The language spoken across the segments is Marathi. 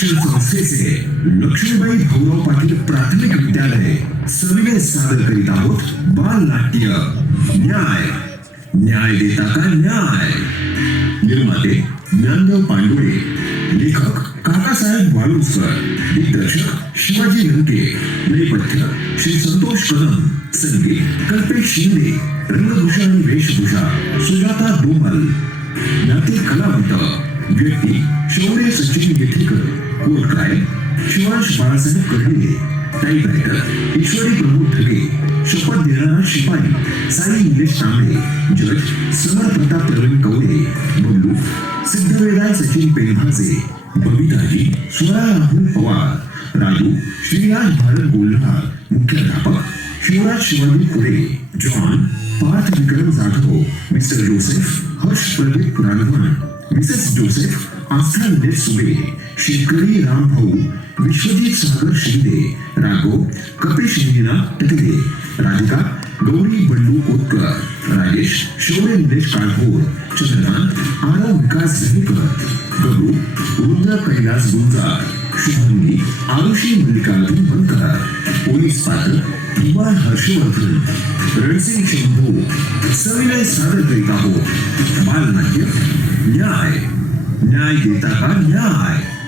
शिक्षण संस्थेचे लक्ष्मीबाई भाऊराव पाटील प्राथमिक विद्यालय सविनय सादर करीत आहोत बालनाट्य न्याय. न्याय देता का न्याय. निर्माते ज्ञानदेव पांडुरे, लेखक काकासाहेब वाळुंजकर, दिग्दर्शक शिवाजी लंके, नेपथ्य श्री संतोष कदम, संगीत कल्पेश शिंदे, रंगभूषा आणि वेशभूषा सुजाता डोमल. ज्ञाते कलावंत व्यक्ती शौर्य सचिन येथेकर, कोटकाय शिवांश बाळासाहेब कर्डिले, टाईपरायटर ईश्वरी प्रभू ठगे, शपथ देणारा शिपाई साई निलेश तांबे, जज समर प्रताप प्रवीण कवडे, बल्लू सिद्धवेदाय सचिन पेंभाजे, बबिताजी स्वरा राहुल पवार, राजू श्रीराज भारत गोल्हार, मुख्याध्यापक Shivraj Shivaji Pure, John Parth Vikram Jadhav, Mr Joseph Harsh Pradeep Raghavan, Mrs Joseph Aastha Nilesh Sube, शेतकरी रामभाऊ विश्वजीत सागर शिंदे, राघव कपिश नीना टकले, राधिका गौरी बंडू कोतकर, राजेश शौर्य निलेश काळभोर, चंद्रकांत आरव विकास झणीकर, गबरू रुद्र कैलास गुंजार, शुभंगी आरुषी मल्लिकार्जुन बनकर, पोलीस पात्र कुमार हर्षवर्धन, रणसिंग शंभू. सविनय सादर करीत आहोत बालनाट्य न्याय. न्याय देता का न्याय.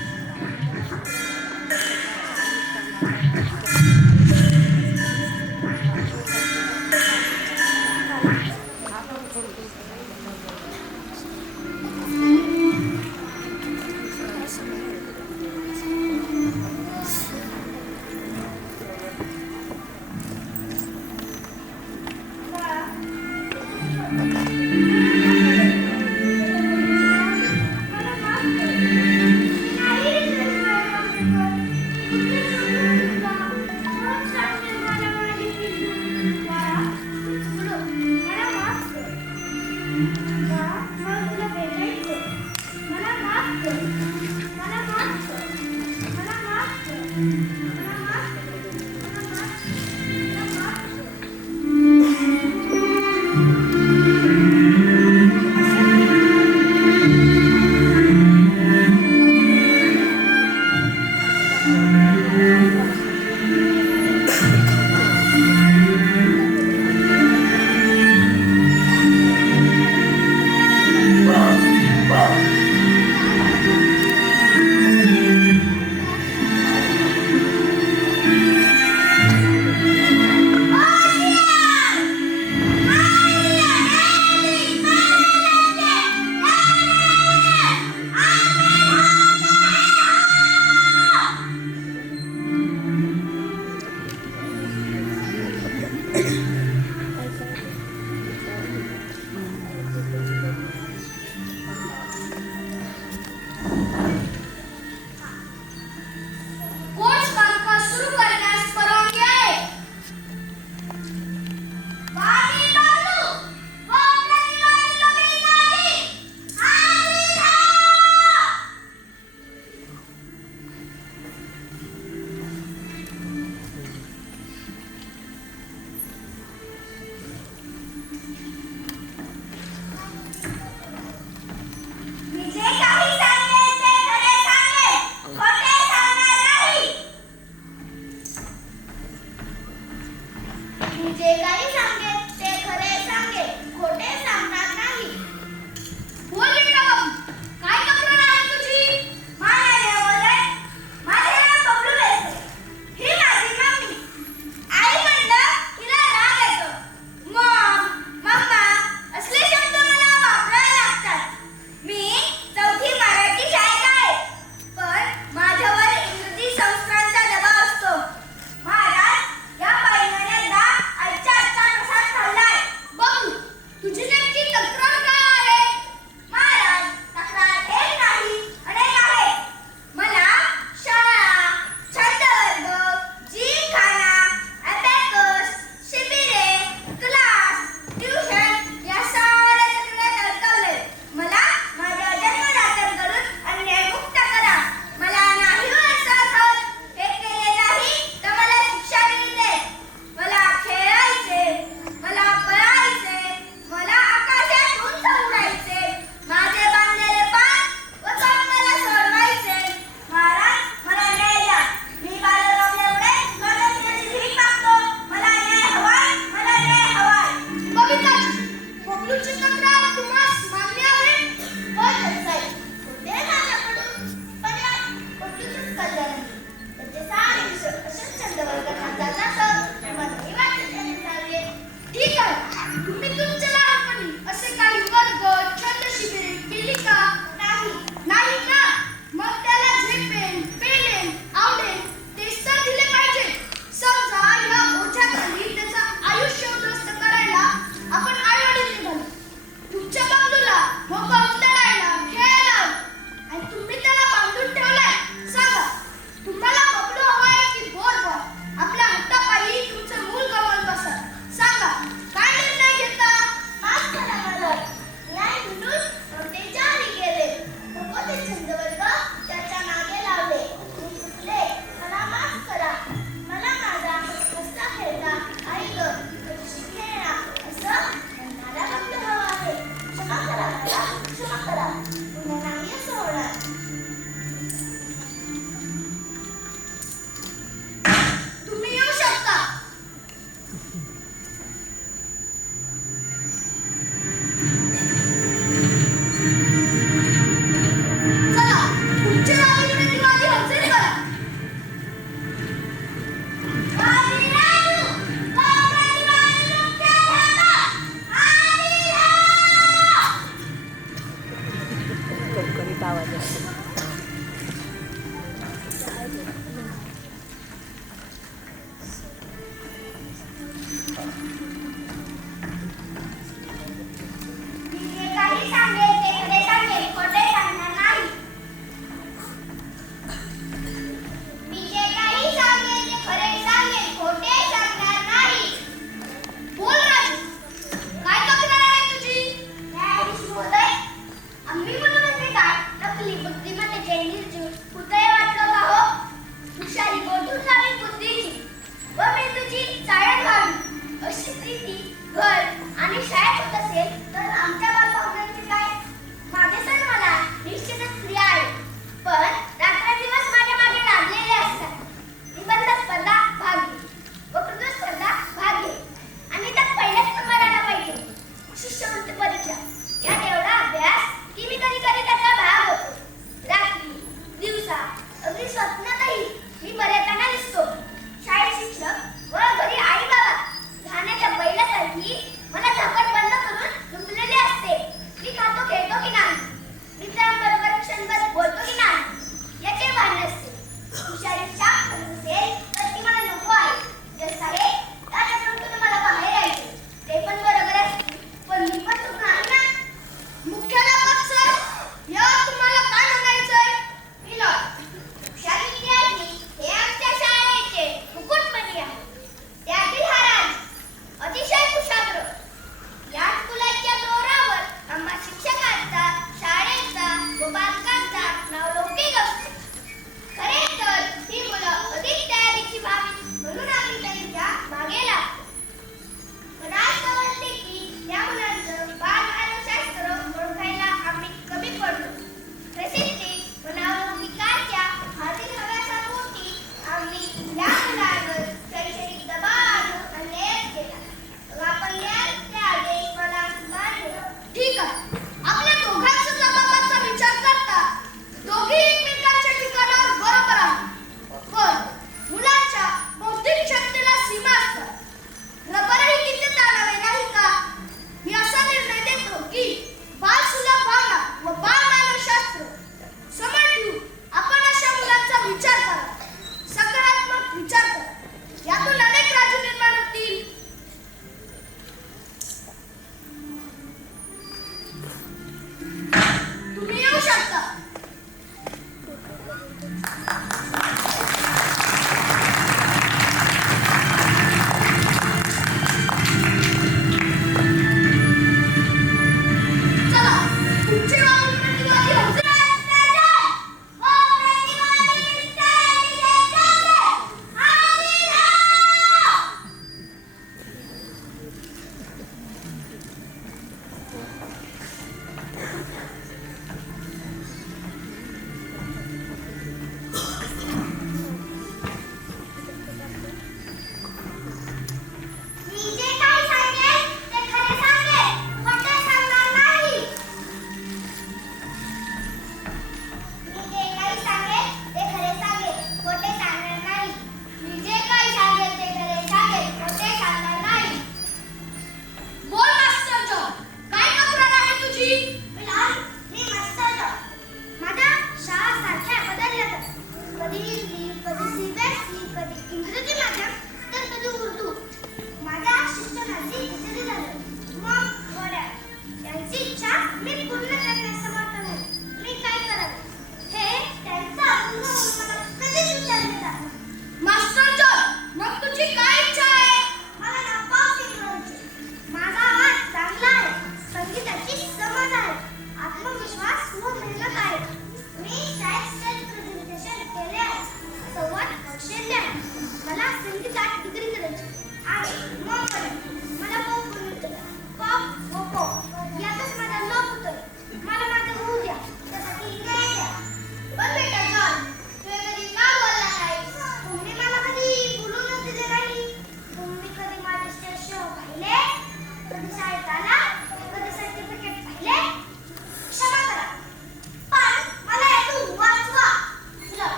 बबलूची तक्रार तुम्हास मान्य आहे? हो देसाई, होते माझ्याकडून. पण यात बबलूचंच कल्याण आहे. त्याचे सारे विषय असेच छंदवर्गात जातात. मलाही वाटते त्याने जावे. ठीक आहे. तुम्ही तुमच्या लहानपणी असे काही वर्ग, छंद शिबिरे केली का? नाही का? मग त्याला झेपेल, पेलेल, आवडेल तेच तर दिले पाहिजे. समजा या ओझ्याखाली त्याचं आयुष्य उद्ध्वस्त करायला आपण आई-वडील निघालो. तुमच्या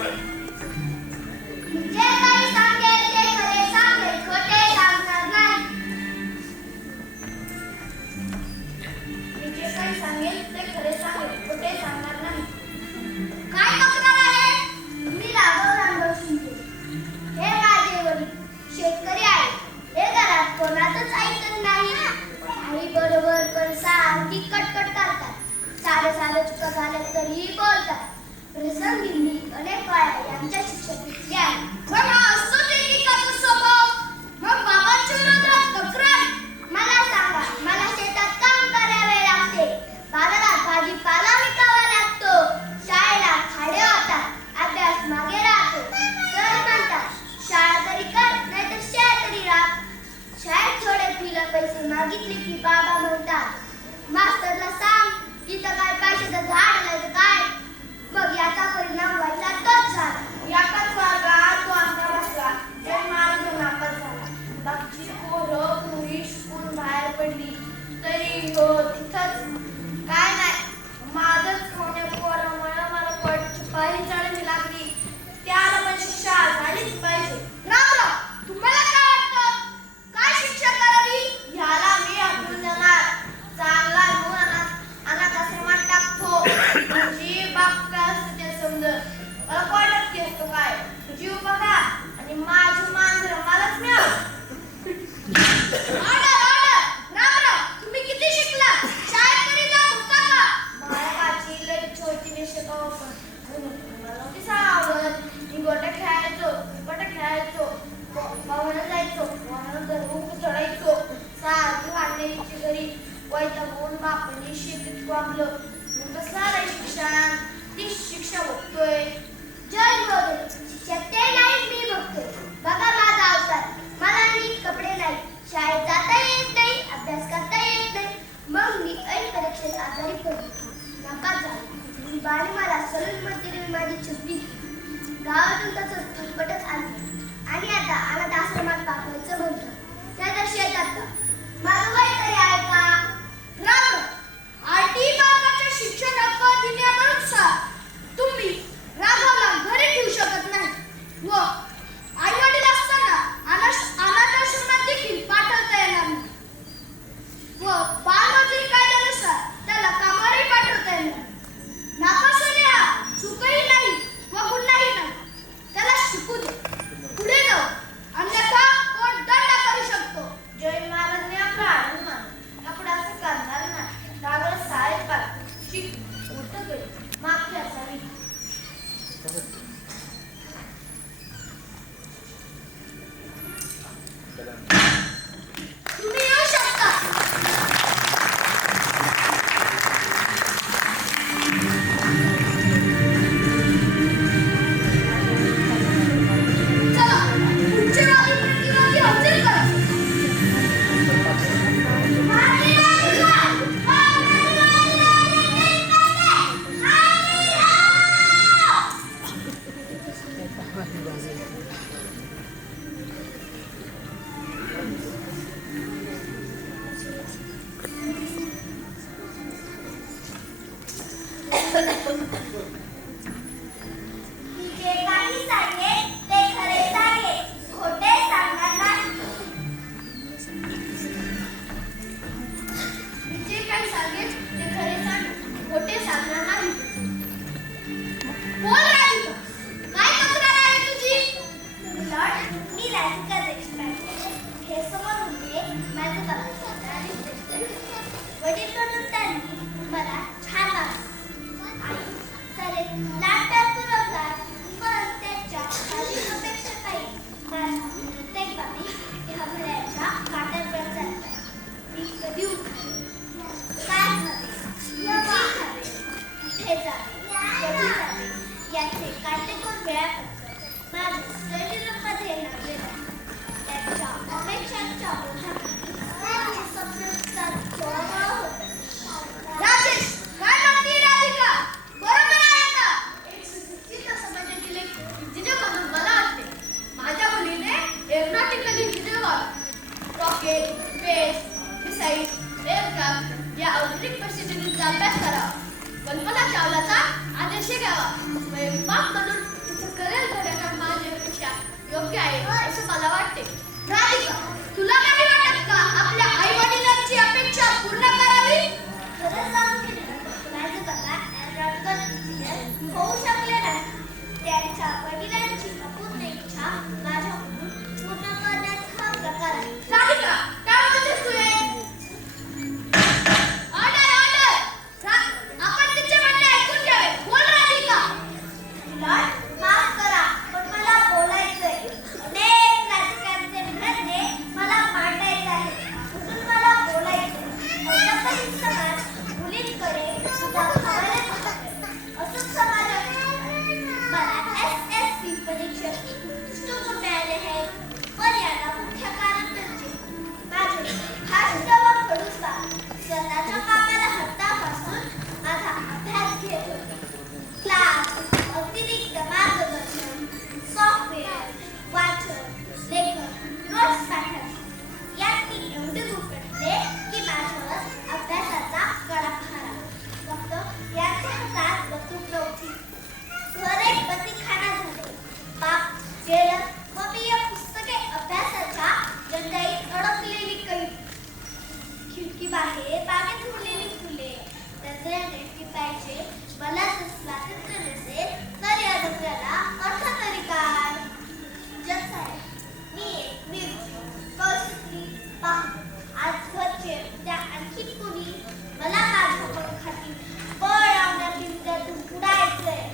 जे काही सांगेल ते खरे सांगेल, खोटे सांगणार नाही. मी जे काही सांगेल ते खरे सांगेल, खोटे सांगणार नाही. काय तक्रार आहे? मी राघव शिंदे. हे माझे वडील शेतकरी आहे. हे घरात कोणाचंच ऐकत नाही. आई बरोबर पण सारखी कटकट करतात. सारे चुका झाल्या तरीही बोलतात. प्रसंगी मी अनेक वेळा यांच्या शिक्षक घेतले आहे. मग हा असतोच एकेकाचा स्वभाव. मग बाबांच्या विरोधात तक्रार. मला सांगा, मला शेतात काम करावे लागते. बाजारात भाजीपाला विकावा लागतो. शाळेला खाडे होतात. अभ्यास मागे राहतो. सर म्हणतात शाळा तरी कर, नाहीतर शाळा तरी राख. शाळेत थोडे फीला पैसे मागितले की बाबा म्हणतात मास्तरला सांग इथं काय पैशाचं झाड नाही तर काय. बघ याचा परिणाम व्हायचा तोच झाला. एकाच वर्गात तो आमचा बसला. ते माझा नापास झाला. बाकी पोरं पुरी शिकून बाहेर पडली तरी हो तिथंच. काय नाही, माझंच कोण्या पोरामुळे मला पोटची पायरी चढावी लागली. त्याला पण शिक्षा झालीच पाहिजे. राम तुम्हाला काय वाटतं? काय शिक्षा करावी? ह्याला मी हटवून देणार. चांगला घेऊन अनाथ आश्रमात टाकतो. म्हणजे बाप काय असतं ते समजत. मला कोणाच घेतो काय जीव बघा आणि माझी मांजर मलाच मिळाव. तुम्ही किती शिकला? शाळेत तरी जात होता का? बाळकाची लई छोटी विषय मला नव्हती आवडत. मी गोट्या खेळायचो. पाहुणं जायचो. चढायचो. सारखी भांडण्याची घरी वैतागून बापाने शेतीत वागलं. मग कसला नाही शिक्षण? ती शिक्षा बघतोय. जय गुरुदेव. शिक्षा ते नाही मी बघतोय. बघा माझा अवतार. मला नीट कपडे नाही. शाळेत जाता येत नाही. अभ्यास करता येत नाही. मग मी ऐन परीक्षेत आजारी पडलो. नापास झालो. बाणी मला सलून मध्ये माझी छत्री. गावातून तसंच थटपटच आणली आणि आता अनाथ आश्रमात पाठवायचं म्हणतो. त्याच्या शेतात का माझं वय तरी आहे का? आरटी मार्गाच्या शिक्षण हक्क अधिनियमानुसार तुम्ही राघवला घरी ठेवू शकत नाही व आई वडील असताना अनाथ आश्रमात देखील पाठवता येणार नाही व बालमजुरी कायद्यानुसार त्याला कामावरही पाठवता येणार. नापास होणे हा चूकही नाही व गुन्हाही नाही. त्याला शिकू दे, पुढे जाऊ, अन्यथा कोण दंड करू शकतो. जय महाराजने आपला आनंद मानला. यापुढे असं करणार नाही. राघव साहेब पार शिक मोठं केलं मागची असावी. तुम्ही येऊ शकता. चला पुढचे वादी प्रतिवादी हजर करा. जे काही सांगेल ते खरे सांगेल, खोटे सांगणार नाही. मी जे काही सांगेन ते खरे सांगेन, खोटे सांगणार नाही. बोल राधिका, काय तक्रार आहे तुझी? लॉर्ड, मी राधिका देशपांडे. हे समोर उभे माझे बाबा वडील म्हणून त्यांनी मला छान वागवलं. आई सारे लाडप्यात पुरवतात. पण त्याच्या माझी अपेक्षा काही माझ्या प्रत्येक बाबी ह्या घड्याच्या काट्यावर चालतात. मी कधी उठावे, काय खावे, कधी खावे, कुठे जावे, कधी जावे याचे काटेकोर वेळापत्रक माझ्या शरीरामध्ये लागलेलं आहे. त्याच्या अपेक्षांच्या ओझ्याखाली माझे स्वप्नांचा जोरावर होतं. राजेश, काय म्हणते राधिका? बरोबर आहे का? एक सुशिक्षित समाजातील एक इंजिनियर म्हणून मला वाटते माझ्या मुलीने aeronautical engineer rocket, space, missile, aircraft या औद्योगिक परिस्थितीचा अभ्यास करावा. कल्पना चावलाचा आदर्श घ्यावा. स्वयंपाक म्हणून तिचं इच्छा माझ्याकडून पूर्ण करण्याचा हा प्रकार आहे. राधिका, काय म्हणतेस तू हे? ऑर्डर! आपण तिचे म्हणणे ऐकून घ्यावे. बोल राधिका. उलट माफ करा, पण मला बोलायचंय. अनेक राजकारणाचे धंदे मला मांडायचे आहेत, म्हणून मला बोलायचंय. अशातही समाज मुलींकडे सुद्धा पाहायला बघतोय. असंच समाज आहे. मला SSC परीक्षेत उत्कृष्ट गुण मिळाले आहेत, पण याला मुख्य कारण म्हणजे माझे धाडस व खडूसपणा. स्वतःच्या कामाला हातापासून माझा अभ्यास घेत होते. क्लास, अतिरिक्त मार्गदर्शन, सॉफ्टवेअर, वाचन, लेखन, नोट्स पाठवणे यात मी एवढी गुंतले की माझ्यावर अभ्यासाचा कडा फारा. फक्त याच्या हातात बसून नव्हती. घर एक बंदीखाना झाले. बाप जेलर व मी या पुस्तके अभ्यासाच्या दंडाईत अडकलेली कैद. खिडकी बाहेर बागेत फुललेली फुले. डोंगराने टिपायचे. मला जर स्वातंत्र्य नसेल तर या डोंगराला अर्थ तरी काय? जग साहेब, मी एक मिरची, कौसुकी, पाहू. आज घरचे, उद्या आणखी कुणी. मला माझ्या पंखाती बळ लावण्यातील त्यातून उडायचंय.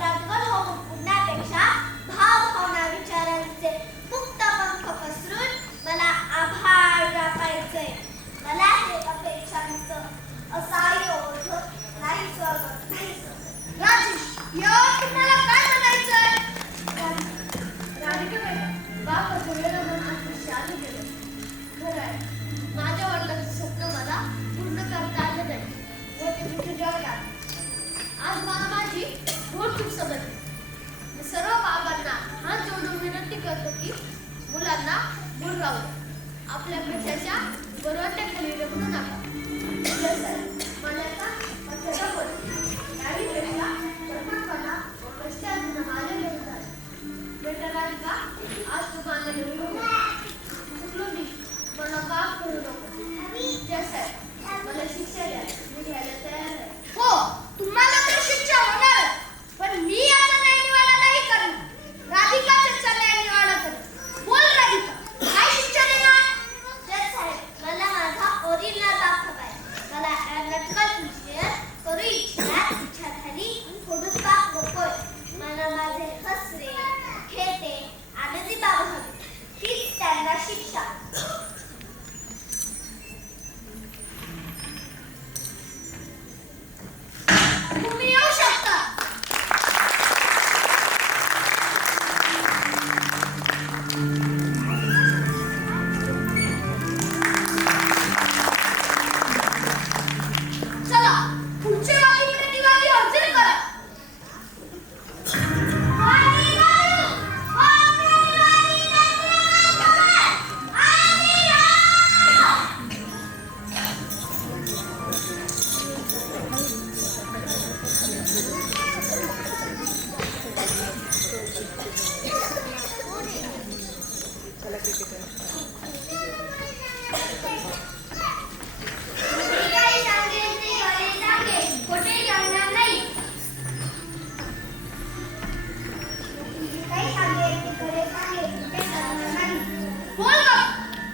रातभर होऊन उडण्यापेक्षा भावना विचारांचे मुक्त पंख पसरून मला आभाळ व्यापायचंय. मला हे अपेक्षांचं असायोध नाही स्वागत, नाही स्वागत. राजी, यावर तुम्हाला काय म्हणायचंय? राधिका बेटा, बाप असलेलं मन आज विषयाने गेलं. खरं आहे, माझ्या वडिलांचं स्वप्न मला पूर्ण करता आलं नाही व ते कुठे जगात. आज मला माझी भूल चूक समजली. मी सर्व बाबांना हात जोडून विनंती करतो की मुलांना दूर राहू द्या. आपल्या पेशाच्या बरोबरखाली रखू नका. मनाचा अथवा बोल याही पेक्षा कर्मठपणा व कष्टार्जित माझ्या विरुद्ध आहे. बेटा राधिका, आज तुम्हाला निवडून चुकलो मी. मला काम करू नको. जय साहेब, मला शिक्षा द्या. मी घ्यायला तयार आहे. हो, तुम्हाला तर शिक्षा होणार, पण मी याचा न्यायनिवाडा नाही करणार. राधिकाचा न्यायनिवाडा करेन. बोल राधिका, काय शिक्षा देणार? जज साहेब, मला माझा ओरिजिनल दाखव आहे. मला लटकन विषय करू इच्छितात इच्छा झाली. थोडंच पाप नकोय. मला माझे हसरे, खेळते, आनंदी बाबा हवे. हीच त्यांना शिक्षा. तुम्ही येऊ शकता. चला, पुढचे वादी प्रतिवादी हजर करा. मी काही सांगेन ते खरे सांगेन, खोटे सांगणार नाही. मी काही सांगेन ते खरे सांगेन, खोटे सांगणार नाही. बोल गं,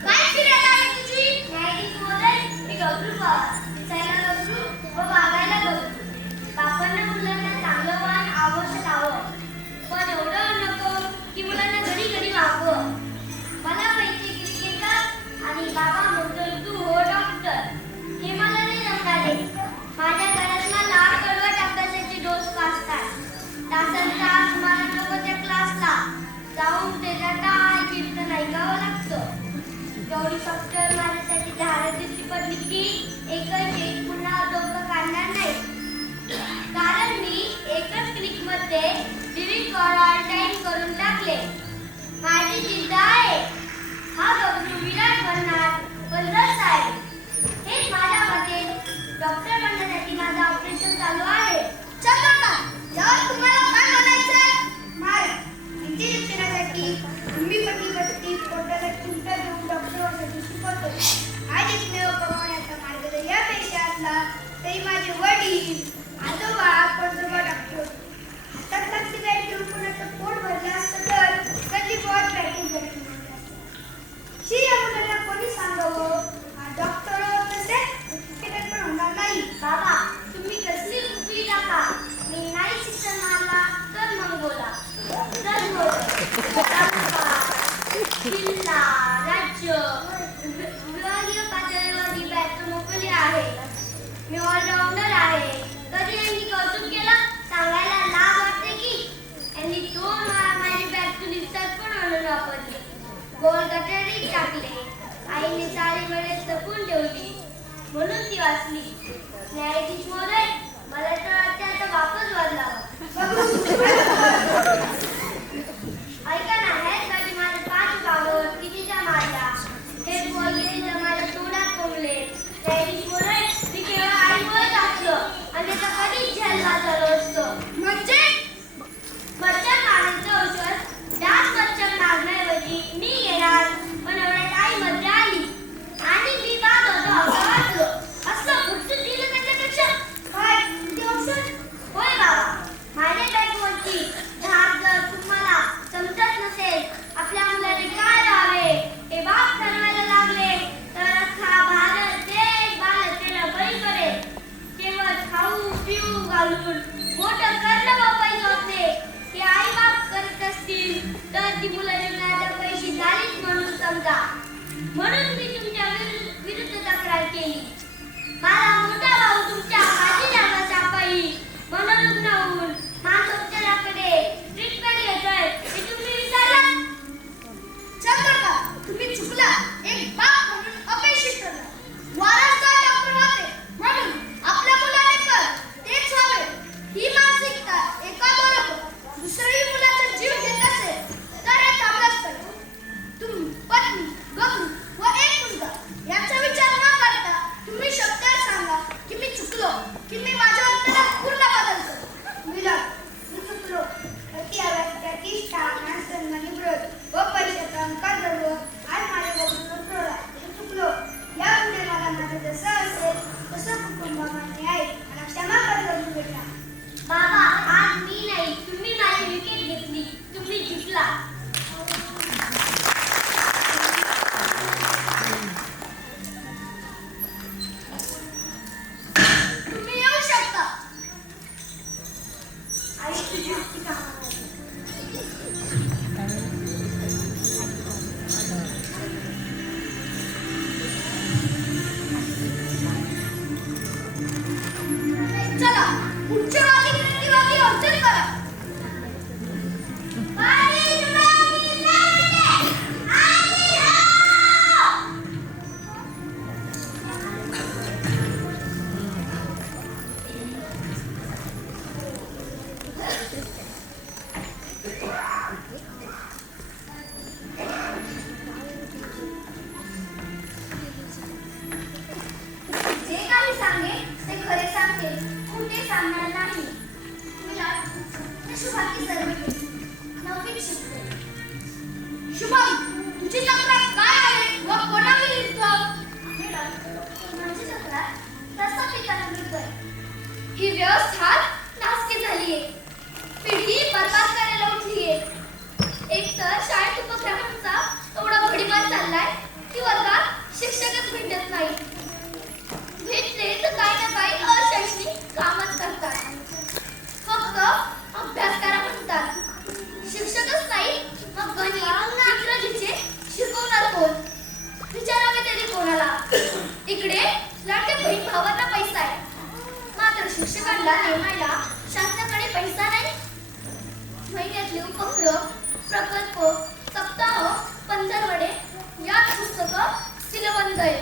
काय फिर्याद आहे तुझी? न्यायाधीश महोदय, मी गौतम पवार. दिसायला गौतम व वागायला गौतम. बापांना मुलांना चांगलं वाण आवश्यक हवं, पण एवढं नको की मुलांना घडी घडी वागवं. मला माहिती क्रिकेटर आणि बाबा म्हणतो तू हो डॉक्टर. हे मला नाही जमणारे. माझ्या घरात मला कडवट अभ्यासाचे डोस पाजतात. तासन तास मला नको त्या क्लासला जाऊन त्याचा टाळ कीर्तन ऐकावं लागतं. एवढी सॉफ्टवेअर माझ्यासाठी धारातीची पडली की एकच एक पुन्हा डोकं काढणार नाही. कारण मी एकच क्लिकमध्ये डिलीट फॉर ऑल टाइम करून टाकले. माझी जिद्द आहे. हा गौरव विराट बनणार. बलराज साहेब, हेच माझ्या मते डॉक्टर बनण्यासाठी माझं ऑपरेशन चालू आहे. चंद्रकांत, यावर तुम्हाला काय म्हणायचंय? महाराज, यांच्या शिक्षणासाठी तुम्ही पती पोटाला चिंता देऊन डॉक्टर होण्यासाठी शिकवतो. आज एकमेव कमावण्याचा मार्ग जर या पेशातला तरी माझे वडील, आजोबा, पणजोबा डॉक्टर होते. हातात लागती बॅग घेऊन कोणाचं पोट भरलं असतं तर म्हणून वापरले. गोल गटारीत टाकले. आईने चाळी वेळेत जपून ठेवली म्हणून ती वाचली. न्यायाधीश महोदय, मला तर वाटते आता वापस बदलावा. ऐका ना, हेच गाठी माझे 5 कागद कितीच्या मारल्या, हे बोलले तर माझ्या तोंडात कोंबले. न्यायाधीश महोदय, मी केवळ आईमुळे टाकलं आणि तर कधीच झेलला झालं असतं. म्हणजे मच्छर मारण्याचं औषध डास मच्छर मारण्याऐवजी मी घेणार, पण एवढ्यात आई मध्ये आली आणि मी बाद होतो असं वाटलं. असं फुटून दिलं त्याच्यापेक्षा काय ते औषध? होय बाबा, माझ्या बॅगवरची धाक जर तुम्हाला समजत नसेल, आपल्या मुलाने काय व्हावे हे बाप ठरवायला लागले तर अख्खा भारत देश बालहत्येला बळी करेल. केवळ खाऊ पिऊ घालून मोठं करणं बापायचं होते. ते आई बाप करत असतील तर ती मुलं जीवनाच्या पैशी झालीच म्हणून समजा. म्हणून मी तुमच्या विरुद्ध तक्रार केली. माझा मोठा भाऊ तुमच्या बाजीरावाचा पायी मनोरुग्ण होऊन मानसोपचाराकडे ट्रीटमेंट घेतोय हे तुम्ही विचारलं? चंद्रका, तुम्ही चुकला. एक बाप म्हणून अपयशी ठरला. वारसदार डॉक्टर होते म्हणून आपल्या मुलाने कर तेच व्हावे ही मानसिकता एकाबरोबर दुसऱ्याही मुलाचा जीव घेत असेल तर हे थांबलंच पाहिजे. तुम्ही पत्नी, गबरू व एक मुलगा याचा विचार न करता तुम्ही शब्दात सांगा की मी चुकलो, की मी माझ्या उत्तरात पूर्ण बदल करतो. मी चुकलो. अति अवस्था, तिष्ठा, नासन, निवृत्त व पैशाचा अंकार धरलो. आज माझ्या बघून सोडा. मी चुकलो. यापुढे मला माझं जसं असेल तसं कुटुंबामध्ये आहे आणि क्षमा कर बेटा. बाबा, आज मी नाही, तुम्ही माझी विकेट घेतली. तुम्ही जिंकला. तुम्ही येऊ शकता. आई तुझी युक्ती का? चला पुढच्या वादी अर्जन करा. जे काही सांगेल ते खरे सांगेल, खोटे सांगणार नाही. मी शुभांगी सर्वे नववीत शिकते. शुभम, तुझी तक्रार काय आहे व कोणाविरुद्ध? माझी तक्रार प्रस्थापितांविरुद्ध आहे. ही व्यवस्था नासकी झालीये. पिढी बर्बाद करायला उठलीये. एक तर शाळेत उपक्रमांचा एवढा भडीमार चाललाय की वर्गात शिक्षकच भेटत नाही. भेटले तर काही ना काही अशैक्षणिक कामच करतात. फक्त अभ्यास करा म्हणतात. शिक्षकच नाही मग गणित, इंग्रजीचे शिकवणार कोण? विचारावे तरी कोणाला? इकडे लाडक्या बहीण भावांना पैसा आहे, मात्र शिक्षकांना नेमायला शासनाकडे पैसा नाही. महिन्यातले उपक्रम, प्रकल्प, सप्ताह, पंधरवडे यात पुस्तकं सिलबंद आहे.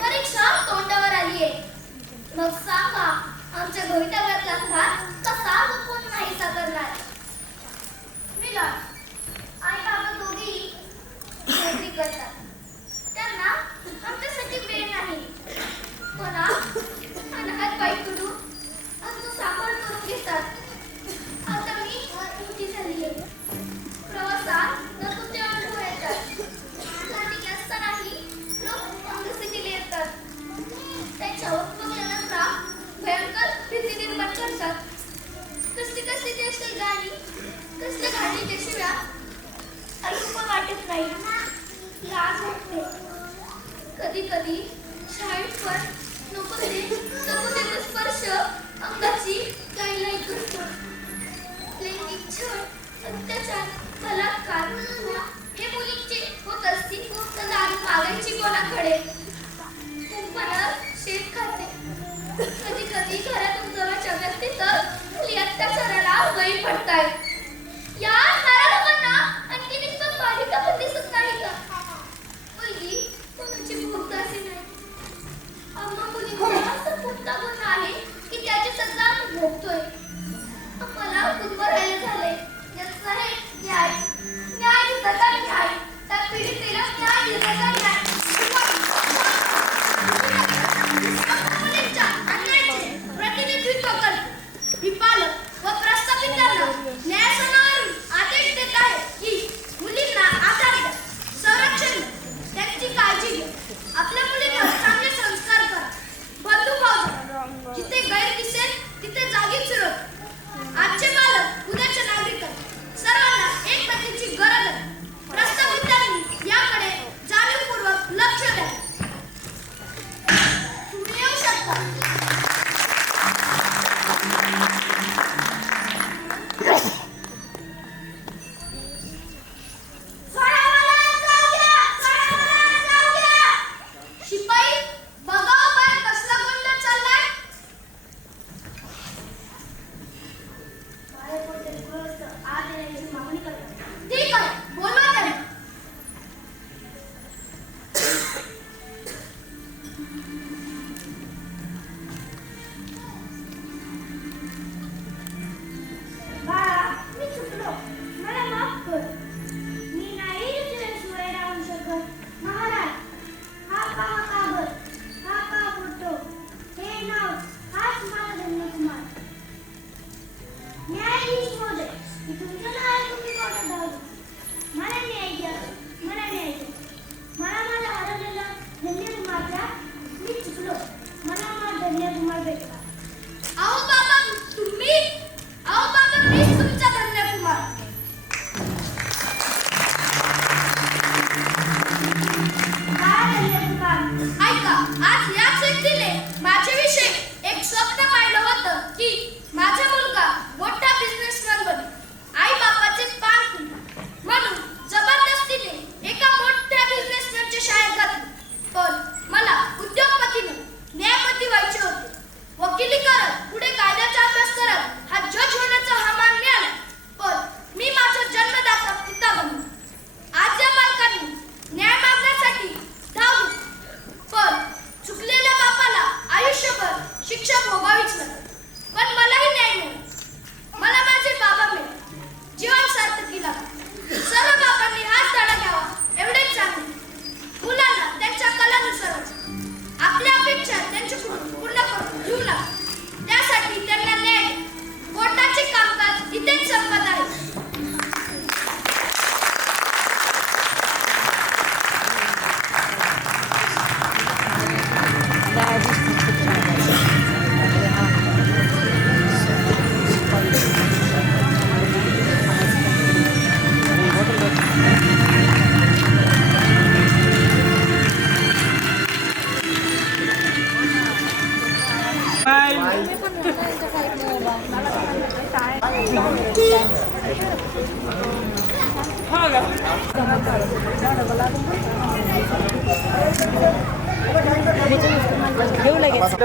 परीक्षा तोंडावर आली आहे. मग सांगा, आमच्या भवितव्यातला भाग कसा व कोण नाहीसा करणार? आई बाबा दोघी नोकरी करतात. त्यांना आमच्यासाठी वेळ नाही. म्हणा अनाथ बाईकडून आमचं सांभाळ करून घेतात. आता मी मोठी झाली आहे. प्रवासात नको ते अनुभव येतात. लहानगी असतानाही लोक अंगसिटीला येतात. त्यांच्यावर बघल्यानंतर भयंकर भीती निर्माण करतात. कसली कसली ते गाणी, कसल्या गाणीच्या शिव्या ऐकू पण वाटत नाही. लाज वाटते. कधी कधी शाळेत पण नको ते स्पर्श अंगाची गायलाई करतो. लैंगिक छळ, अत्याचार, बलात्कार हे मुलींचे होत असतील तर दारू मागायची कोणाकडे? कुंपणात शेत खाते. कधी कधी घरातून जवळच्या व्यक्ती तर मुली अत्याचाराला बळी पडतायत. या साऱ्या लोकांना आणखी निष्पत्त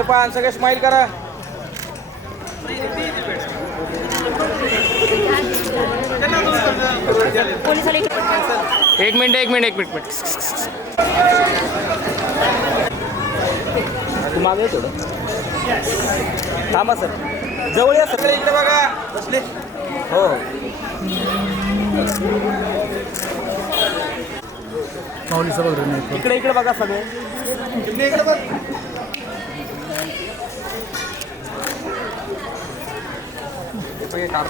पान सगळे स्माइल करा. एक मिनिट तू मागे ये थोडं थांबा सर. जवळ या सगळे इकडे बघा बसले. हो इकडे बघा सगळे. इकडे बघ. काम